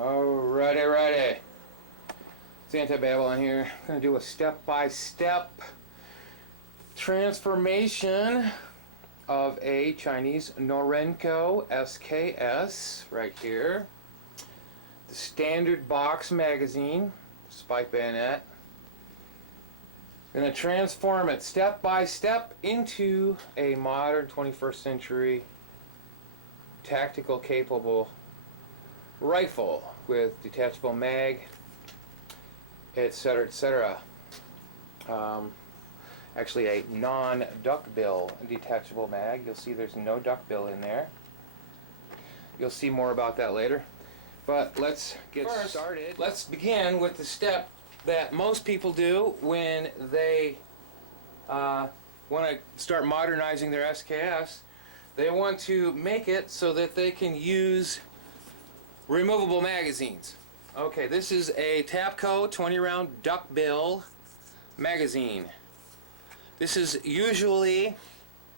Alrighty. It's Anti-Babylon here. I'm going to do a step-by-step transformation of a Chinese Norenco SKS right here. The standard box magazine, spike bayonet. Going to transform it step by step into a modern 21st century tactical capable rifle with detachable mag, etc., etc. Actually a non-duckbill detachable mag. You'll see there's no duckbill in there. You'll see more about that later. But let's get started. Let's begin with the step that most people do when they want to start modernizing their SKS. They want to make it so that they can use removable magazines. Okay, this is a Tapco 20-round duckbill magazine. This is usually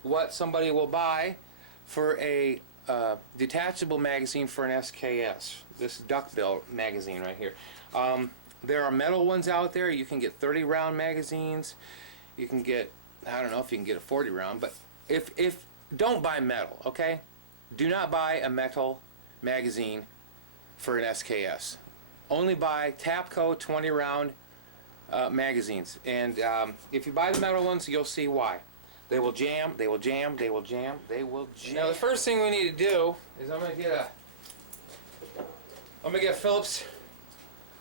what somebody will buy for a detachable magazine for an SKS. This duckbill magazine right here. There are metal ones out there. You can get 30-round magazines. You can get, I don't know if you can get a 40-round, but if don't buy metal, okay? Do not buy a metal magazine for an SKS. Only buy Tapco 20-round magazines. And if you buy the metal ones, you'll see why. They will jam, they will jam, they will jam, they will jam. Now the first thing we need to do is I'm gonna get a Phillips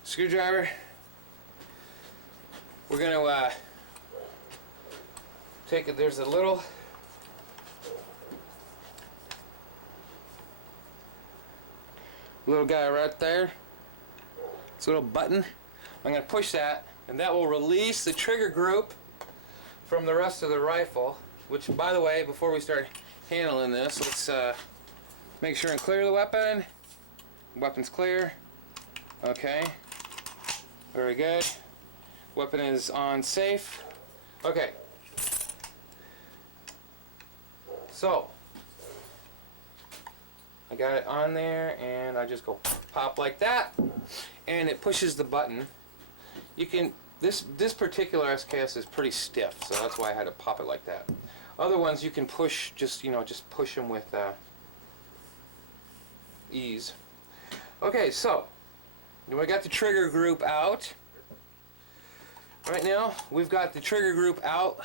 screwdriver. We're gonna take it. There's a little guy right there. It's a little button. I'm gonna push that, and that will release the trigger group from the rest of the rifle. Which, by the way, before we start handling this, let's make sure and clear the weapon. Weapon's clear. Okay. Very good. Weapon is on safe. Okay. So, I got it on there, and I just go pop like that, and it pushes the button. You can, this particular SKS is pretty stiff, so that's why I had to pop it like that. Other ones you can push, just push them with ease. Okay, so we got the trigger group out. Right now, we've got the trigger group out,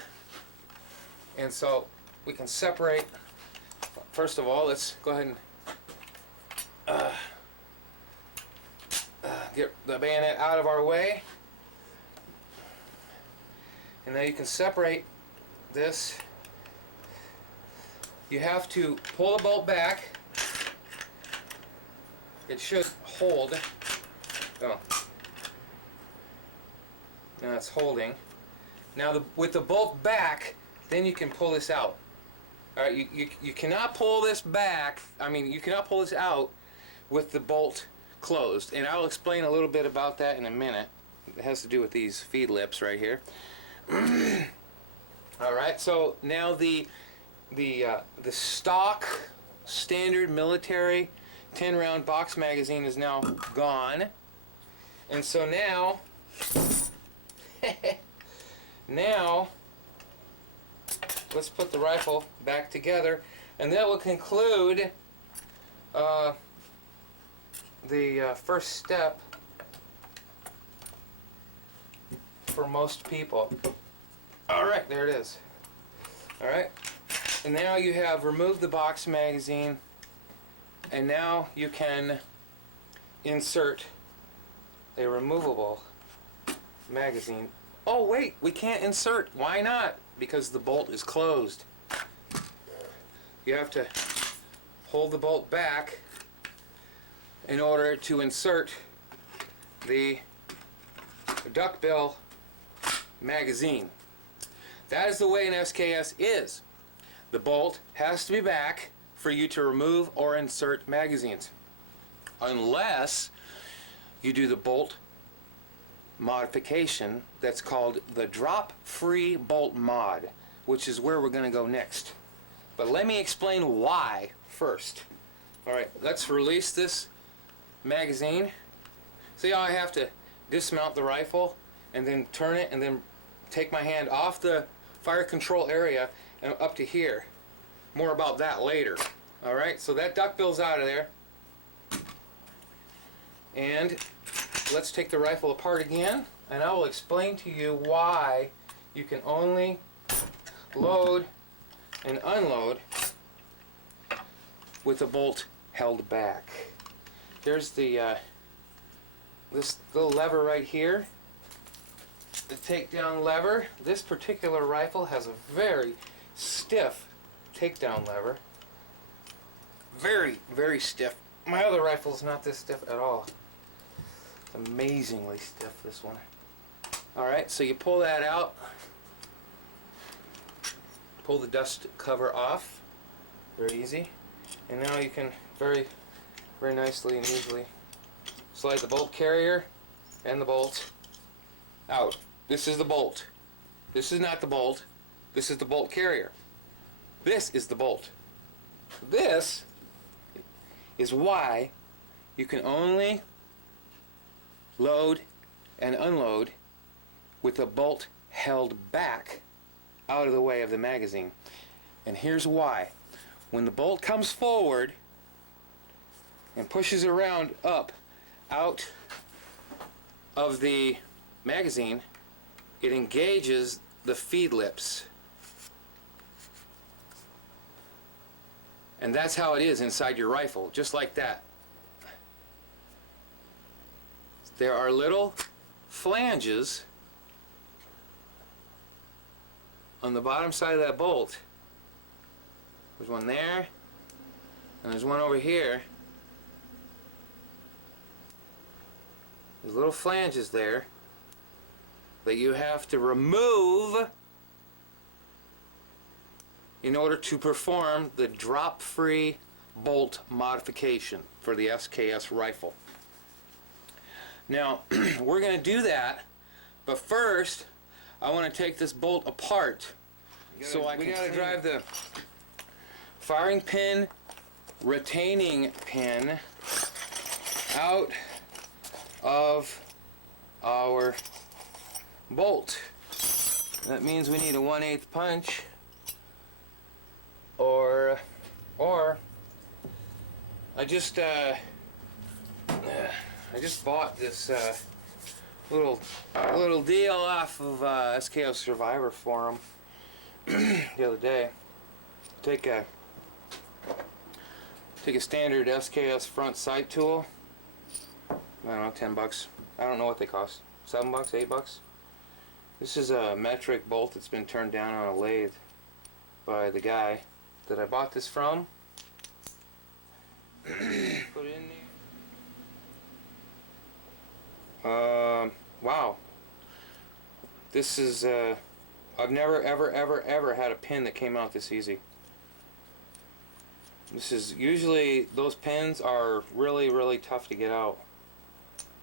and so we can separate. First of all, let's go ahead and get the bayonet out of our way. And now you can separate this. You have to pull the bolt back. It should hold. Oh. Now it's holding. Now with the bolt back, then you can pull this out. Alright, you cannot pull this back, you cannot pull this out with the bolt closed. And I'll explain a little bit about that in a minute. It has to do with these feed lips right here. Alright, so now the stock standard military 10-round box magazine is now gone. And so now let's put the rifle back together, and that will conclude the first step for most people. Alright, there it is. Alright, and now you have removed the box magazine, and now you can insert a removable magazine. Oh wait, we can't insert. Why not? Because the bolt is closed. You have to hold the bolt back in order to insert the duckbill magazine. That is the way an SKS is. The bolt has to be back for you to remove or insert magazines, unless you do the bolt modification that's called the drop-free bolt mod, which is where we're going to go next. But let me explain why first. Alright, let's release this magazine See how I have to dismount the rifle and then turn it and then take my hand off the fire control area and up to here. More about that later. Alright, so that duckbill's out of there. And let's take the rifle apart again, and I will explain to you why you can only load and unload with the bolt held back. There's the this little lever right here, the takedown lever. This particular rifle has a very stiff takedown lever. Very, very stiff. My other rifle is not this stiff at all. It's amazingly stiff, this one. Alright, so you pull that out. Pull the dust cover off. Very easy. And now you can very, very nicely and easily slide the bolt carrier and the bolt out. This is the bolt. This is not the bolt. This is the bolt carrier. This is the bolt. This is why you can only load and unload with the bolt held back out of the way of the magazine. And here's why. When the bolt comes forward and pushes around up out of the magazine, it engages the feed lips. And that's how it is inside your rifle, just like that. There are little flanges on the bottom side of that bolt. There's one there, and there's one over here. There's little flanges there that you have to remove in order to perform the drop-free bolt modification for the SKS rifle. Now, we're going to do that, but first I want to take this bolt apart so I can drive the firing pin, retaining pin out of our bolt. That means we need a 1/8 punch, or I just bought this little deal off of SKS Survivor Forum the other day. Take a standard SKS front sight tool. I don't know, $10. I don't know what they cost. $7, $8. This is a metric bolt that's been turned down on a lathe by the guy that I bought this from. Put it in there. Wow. This is I've never ever had a pin that came out this easy. This is usually, those pins are really tough to get out,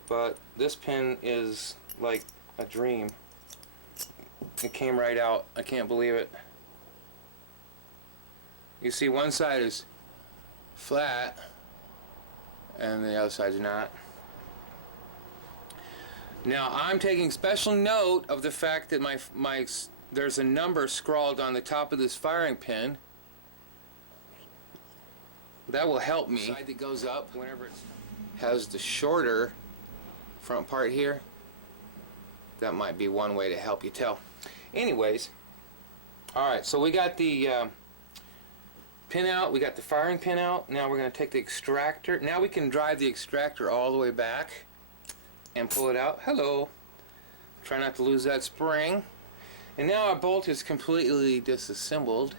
but this pin is like a dream. It came right out. I can't believe it. You see, one side is flat and the other side's not. Now I'm taking special note of the fact that there's a number scrawled on the top of this firing pin. That will help me. The side that goes up whenever it has the shorter front part here. That might be one way to help you tell. Anyways, alright, so we got the pin out, we got the firing pin out. Now we're going to take the extractor. Now we can drive the extractor all the way back and pull it out. Hello. Try not to lose that spring. And now our bolt is completely disassembled.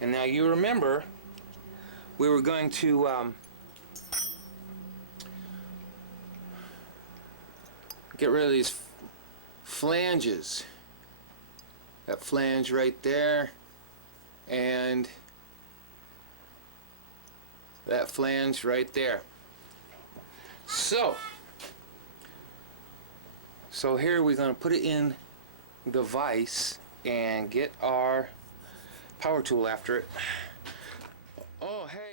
And now you remember we were going to get rid of these flanges. That flange right there, and that flange right there. So here we're going to put it in the vise and get our power tool after it. Oh, hey.